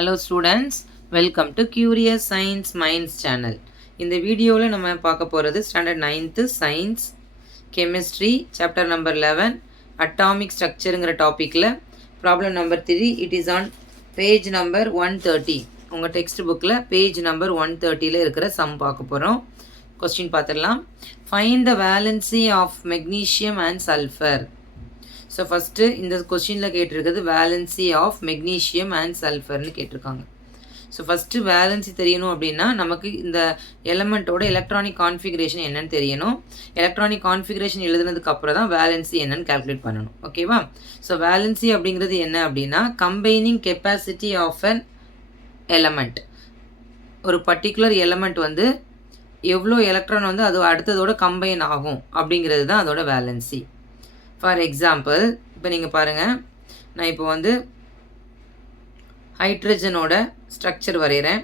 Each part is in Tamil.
Hello students, welcome to Curious Science Minds channel. இந்த வீடியோவில் நம்ம பார்க்க போகிறது standard 9th science chemistry chapter number 11 atomic ஸ்ட்ரக்சருங்கிற டாப்பிக்கில் problem number 3 it is on page number 130. உங்கள் டெக்ஸ்ட் புக்கில் பேஜ் நம்பர் 130ல் இருக்கிற சம் பார்க்க போகிறோம். கொஸ்டின் பார்த்துடலாம். Find the valency of magnesium and sulphur. So first இந்த கொஸ்டினில் கேட்டிருக்கிறது வேலன்சி ஆஃப் மெக்னீஷியம் அண்ட் சல்ஃபர்னு கேட்டிருக்காங்க. ஸோ ஃபஸ்ட்டு வேலன்சி தெரியணும் அப்படின்னா நமக்கு இந்த எலமெண்ட்டோட எலக்ட்ரானிக் கான்ஃபிகரேஷன் என்னன்னு தெரியணும். எலக்ட்ரானிக் கான்ஃபிகரேஷன் எழுதுனதுக்கு அப்புறம் தான் வேலன்சி என்னன்னு கால்குலேட் பண்ணணும். ஓகேவா? ஸோ வேலன்சி அப்படிங்கிறது என்ன அப்படின்னா combining capacity of an element. ஒரு பர்டிகுலர் எலமெண்ட் வந்து எவ்வளோ எலக்ட்ரான் வந்து அது அடுத்ததோட கம்பைன் ஆகும் அப்படிங்கிறது தான் அதோட வேலன்சி. ஃபார் எக்ஸாம்பிள் இப்போ நீங்கள் பாருங்கள், நான் இப்போ வந்து ஹைட்ரஜனோட ஸ்ட்ரக்சர் வரைகிறேன்.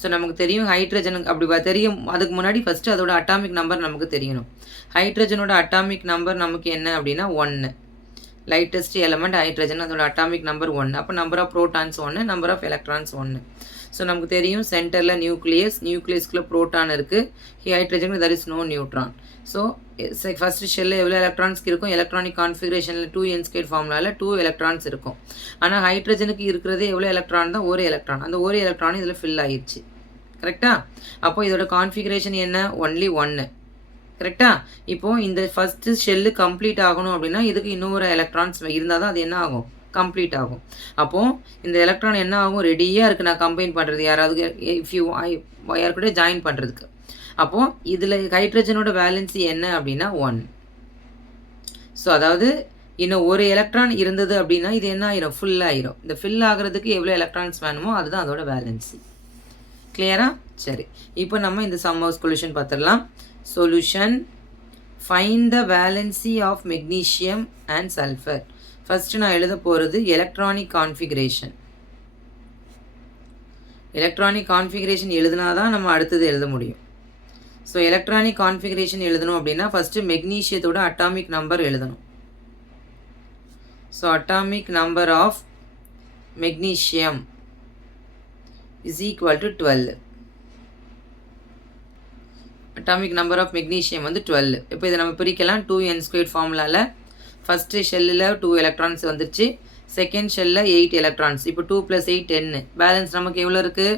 ஸோ நமக்கு தெரியும் ஹைட்ரஜனுக்கு அப்படி தெரியும். அதுக்கு முன்னாடி ஃபஸ்ட்டு அதோட அட்டாமிக் நம்பர் நமக்கு தெரியணும். ஹைட்ரஜனோட அட்டாமிக் நம்பர் நமக்கு என்ன அப்படின்னா 1. லைட்டஸ்ட் எலமெண்ட் ஹைட்ரஜன், அதோட அட்டாமிக் நம்பர் 1. அப்போ number of protons 1, number of electrons 1. So நமக்கு தெரியும் சென்டரில் நியூக்ளியஸ்க்குள்ளே ப்ரோட்டான் இருக்குது. ஹைட்ரஜனுக்கு there is no neutron. So first ஷெல்லில் எவ்வளோ எலக்ட்ரான்ஸ்க்கு இருக்கும்? எலக்ட்ரானிக் கான்ஃபிகரேஷனில் 2n² ஃபார்முலாவில் 2 எலக்ட்ரான்ஸ் இருக்கும். ஆனால் ஹைட்ரஜனுக்கு இருக்கிறதே எவ்வளோ எலக்ட்ரான் தான்? ஒரு எலக்ட்ரான். அந்த ஒரு எலக்ட்ரான் இதில் ஃபில் ஆயிடுச்சு. கரெக்டாக? அப்போது இதோட கான்ஃபிகரேஷன் என்ன? ஒன்லி 1. கரெக்டாக? இப்போது இந்த ஃபஸ்ட்டு ஷெல்லு கம்ப்ளீட் ஆகணும் அப்படின்னா இதுக்கு இன்னொரு எலக்ட்ரான்ஸ் இருந்தால் தான் அது என்ன ஆகும்? கம்ப்ளீட் ஆகும். அப்போது இந்த எலக்ட்ரான் என்ன ஆகும்? ரெடியாக இருக்குது நான் கம்பைன் பண்ணுறது, யாராவது யார் கூட ஜாயின் பண்ணுறதுக்கு. அப்போது இதில் ஹைட்ரஜனோட வேலன்சி என்ன அப்படின்னா 1. ஸோ அதாவது இன்னும் ஒரு எலக்ட்ரான் இருந்தது அப்படின்னா இது என்ன ஆயிரும்? ஃபுல் ஆயிரும். இந்த ஃபில் ஆகிறதுக்கு எவ்வளோ எலக்ட்ரான்ஸ் வேணுமோ அதுதான் அதோட வேலன்சி. கிளியரா? சரி, இப்போ நம்ம இந்த சம் ஆஃப் சொல்யூஷன் பார்த்துடலாம். Solution: find the valency of magnesium and sulphur. First நான் எழுத போகிறது எலக்ட்ரானிக் கான்ஃபிகரேஷன். எலக்ட்ரானிக் கான்ஃபிகரேஷன் எழுதினா தான் நம்ம அடுத்தது எழுத முடியும். ஸோ எலக்ட்ரானிக் கான்ஃபிகரேஷன் எழுதணும் அப்படின்னா ஃபஸ்ட்டு மெக்னீஷியத்தோட அட்டாமிக் நம்பர் எழுதணும். So atomic number of magnesium is equal to 12. Atomic number of magnesium வந்து 12. இப்போ இதை நம்ம பிரிக்கலாம் 2n² ஃபார்முலாவில். ஃபஸ்ட்டு ஷெல்லில் 2 எலக்ட்ரான்ஸ் வந்துருச்சு. செகண்ட் ஷெல்லில் 8 எலக்ட்ரான்ஸ். இப்போ 2 + 8 10. பேலன்ஸ் நமக்கு எவ்வளோ இருக்குது?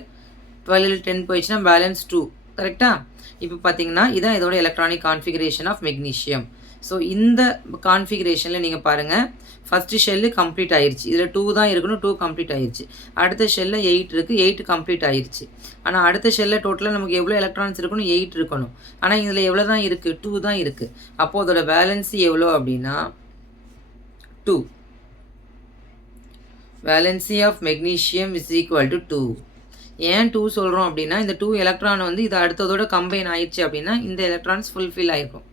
12 10 போயிடுச்சுன்னா பேலன்ஸ் 2. கரெக்டாக? இப்போ பார்த்தீங்கன்னா இதான் இதோட electronic configuration of magnesium. So இந்த கான்ஃபிகரேஷனில் நீங்கள் பாருங்கள், ஃபஸ்ட்டு ஷெல்லு கம்ப்ளீட் ஆயிடுச்சு. இதில் 2 தான் இருக்கணும், 2 கம்ப்ளீட் ஆயிடுச்சு. அடுத்த ஷெல்லில் 8 இருக்குது, 8 கம்ப்ளீட் ஆயிடுச்சு. ஆனால் அடுத்த ஷெல்லில் டோட்டலாக நமக்கு எவ்வளோ எலக்ட்ரான்ஸ் இருக்கணும்? 8 இருக்கணும். ஆனால் இதில் எவ்வளோ தான் இருக்குது? 2 தான் இருக்குது. அப்போது அதோட வேலன்சி எவ்வளோ அப்படின்னா 2. Valency of magnesium is equal to 2. ஏன் 2 சொல்கிறோம் அப்படின்னா இந்த 2 எலக்ட்ரான் வந்து இது அடுத்ததோட கம்பைன் ஆயிடுச்சு அப்படின்னா இந்த எலக்ட்ரான்ஸ் ஃபுல்ஃபில் ஆகிருக்கும்.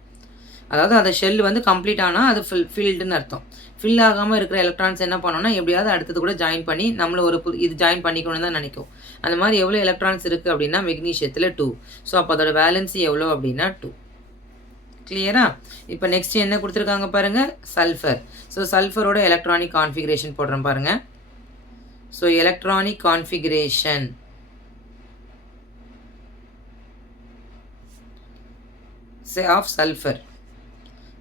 அதாவது அந்த ஷெல் வந்து கம்ப்ளீட் ஆனால் அது ஃபில்டுன்னு அர்த்தம். ஃபில் ஆகாமல் இருக்கிற எலக்ட்ரான்ஸ் என்ன பண்ணோன்னா எப்படியாவது அடுத்தது கூட ஜாயின் பண்ணி நம்மளை ஒரு இது ஜாயின் பண்ணிக்கணும்னு தான் நினைக்கும். அந்த மாதிரி எவ்வளோ எலக்ட்ரான்ஸ் இருக்குது அப்படின்னா மெக்னீஷியத்தில் 2. ஸோ அப்போ அதோட வேலன்சி எவ்வளோ அப்படின்னா 2. கிளியரா? இப்போ நெக்ஸ்ட் என்ன கொடுத்துருக்காங்க பாருங்கள், சல்ஃபர். ஸோ சல்ஃபரோட எலக்ட்ரானிக் கான்ஃபிகரேஷன் போடுறோம் பாருங்கள். So electronic configuration of sulphur.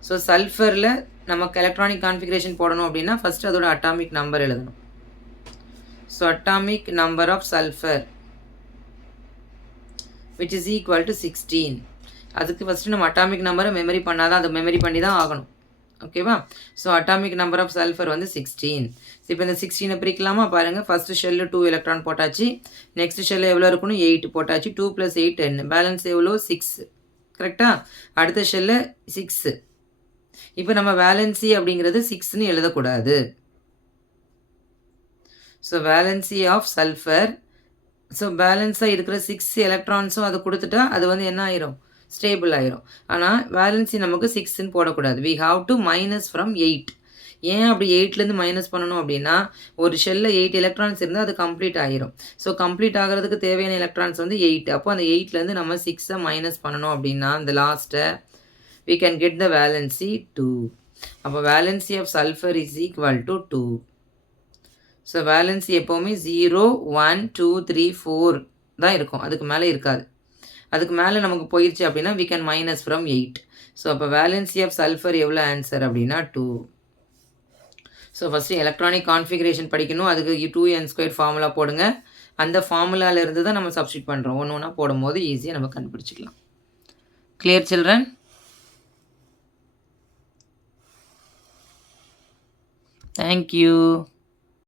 So சல்ஃபரில் நமக்கு எலக்ட்ரானிக் கான்ஃபிகரேஷன் போடணும் அப்படின்னா ஃபஸ்ட்டு அதோட அட்டாமிக் நம்பர் எழுதணும். So atomic number of sulphur which is equal to 16. அதுக்கு ஃபஸ்ட்டு நம்ம அட்டாமிக் நம்பரை மெமரி பண்ணாதான், அதை மெமரி பண்ணி தான் ஆகணும். ஓகேவா? So atomic number of sulphur வந்து 16. இப்போ இந்த 16 பிரிக்கலாமா? பாருங்கள், ஃபஸ்ட்டு ஷெல்லு 2 எலக்ட்ரான் போட்டாச்சு. நெக்ஸ்ட் ஷெல்லு எவ்வளோ இருக்கணும்? 8 போட்டாச்சு. 2 + 8 10. பேலன்ஸ் எவ்வளோ? 6. கரெக்டாக? அடுத்த ஷெல்லு 6. இப்போ நம்ம வேலன்சி அப்படிங்கிறது 6ன்னு எழுதக்கூடாது. So valency of sulphur, so பேலன்ஸாக இருக்கிற 6 எலக்ட்ரான்ஸும் அதை கொடுத்துட்டா அது வந்து என்ன ஆயிரும்? ஸ்டேபிள் ஆயிரும். ஆனால் வேலன்சி நமக்கு 6ன்னு போடக்கூடாது. We have to minus from 8. ஏன் அப்படி 8லேருந்து மைனஸ் பண்ணணும் அப்படின்னா ஒரு ஷெல்லில் 8 எலக்ட்ரான்ஸ் இருந்தால் அது கம்ப்ளீட் ஆகிரும். ஸோ கம்ப்ளீட் ஆகிறதுக்கு தேவையான எலக்ட்ரான்ஸ் வந்து 8. அப்போ அந்த 8லேருந்து நம்ம 6ஐ மைனஸ் பண்ணணும் அப்படின்னா அந்த லாஸ்ட்டை we can get the valency 2. அப்போ valency of sulfur is equal to 2. So valency எப்போவுமே 0, 1, 2, 3, 4 தான் இருக்கும். அதுக்கு மேலே இருக்காது. அதுக்கு மேலே நமக்கு போயிடுச்சு அப்படின்னா we can minus from 8. So அப்போ வேலன்சி ஆஃப் சல்ஃபர் எவ்வளோ ஆன்சர் அப்படின்னா 2. ஸோ ஃபஸ்ட்டு எலக்ட்ரானிக் கான்ஃபிகரேஷன் படிக்கணும். அதுக்கு 2n² ஃபார்முலா போடுங்க. அந்த ஃபார்முலாவிலேருந்து தான் நம்ம சப்ஸ்டியூட் பண்ணுறோம். ஒன்று ஒன்றா போடும்போது ஈஸியாக நம்ம கண்டுபிடிச்சிக்கலாம். Clear children? Thank you.